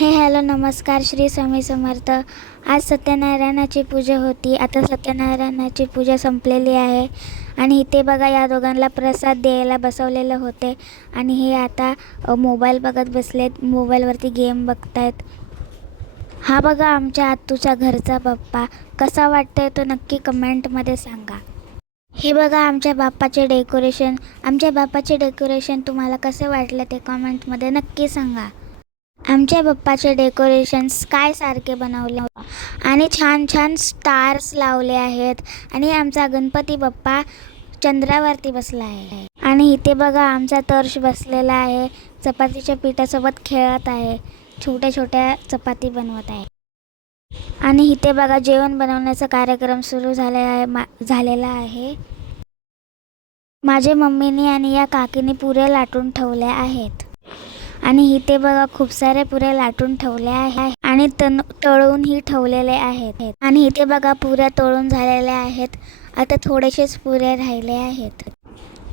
Hello नमस्कार. श्री स्वामी समर्थ. आज सत्यनारायणाची पूजा होती. आता सत्यनारायणाची पूजा संपलेली आहे आणि इथे बघा या दोघांना प्रसाद द्यायला बसवलेले होते आणि हे आता मोबाईल बघत बसलेत. मोबाईलवरती गेम बघतायत. हा बघा आमच्या आत्तूच्या घरचा बाप्पा. कसा वाटतोय तो नक्की कमेंटमध्ये सांगा. हे बघा आमच्या बाप्पाचे डेकोरेशन. आमच्या बाप्पाचे डेकोरेशन तुम्हाला कसे वाटले ते कमेंटमध्ये नक्की सांगा. आमच्या बाप्पाचे डेकोरेशन स्काय सारखे बनवले आणि छान छान स्टार्स लावले आहेत आणि आमचा गणपती बाप्पा चंद्रावरती बसला आहे. आणि इथे बघा आमचा तर्श बसलेला आहे. चपातीच्या पिठासोबत खेळत आहे. छोट्या छोट्या चपाती बनवत आहे. आणि इथे बघा जेवण बनवण्याचा कार्यक्रम सुरू झालेला आहे. माझ्या मम्मीने आणि या काकीने पुऱ्या लाटून ठेवल्या आहेत आणि इथे बघा खूप सारे पुऱ्या लाटून ठेवल्या आहेत आणि तळूनही ठेवलेले आहेत. आणि इथे बघा पुऱ्या तळून झालेल्या आहेत. आता थोडेसेच पुऱ्या राहिले आहेत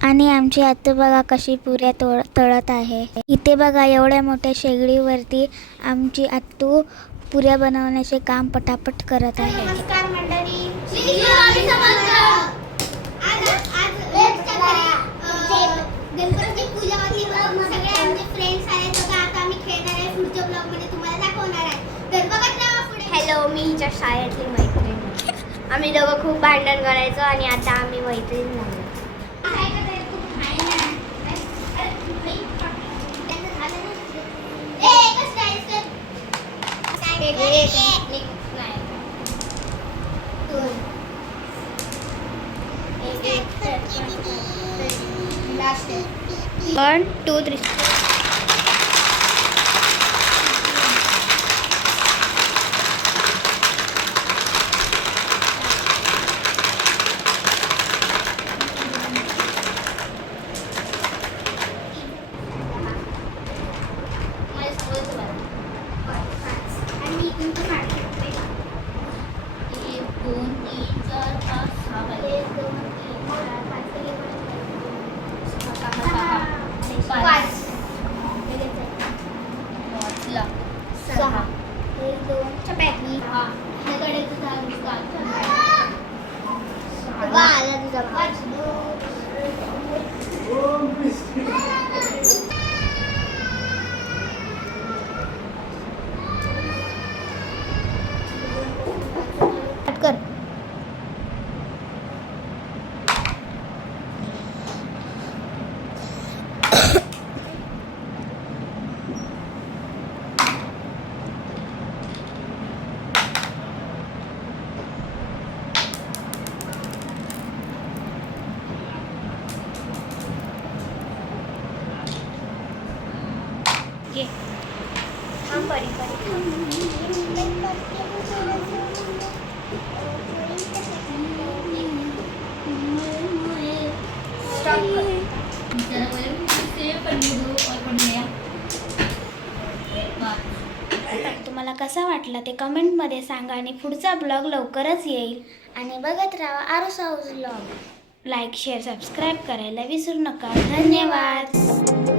आणि आमची आत्तू बघा कशी पुऱ्या तळत आहे. इथे बघा एवढ्या मोठ्या शेगडीवरती आमची आत्तू पुऱ्या बनवण्याचे काम पटापट करत आहे. नमस्कार मंडळी. गणपती पूजा होती. सगळे आमचे फ्रेंड्स आहेत. बघा आता आम्ही खेळणार आहे. पुढच्या ब्लॉग मध्ये तुम्हाला दाखवणार आहे. तर बघत राहा पुढे. हॅलो, मी हिच्या शाळेतली मैत्रीण. आम्ही दोघं खूप भांडण करायचो आणि आता आम्ही मैत्रीण झालो. One, two, three. तुम्हाला कसा वाटला ते कमेंटमध्ये सांगा आणि पुढचा ब्लॉग लवकरच येईल. आणि बघत राहा Aarus house blog. Like share subscribe करायला विसरू नका. धन्यवाद.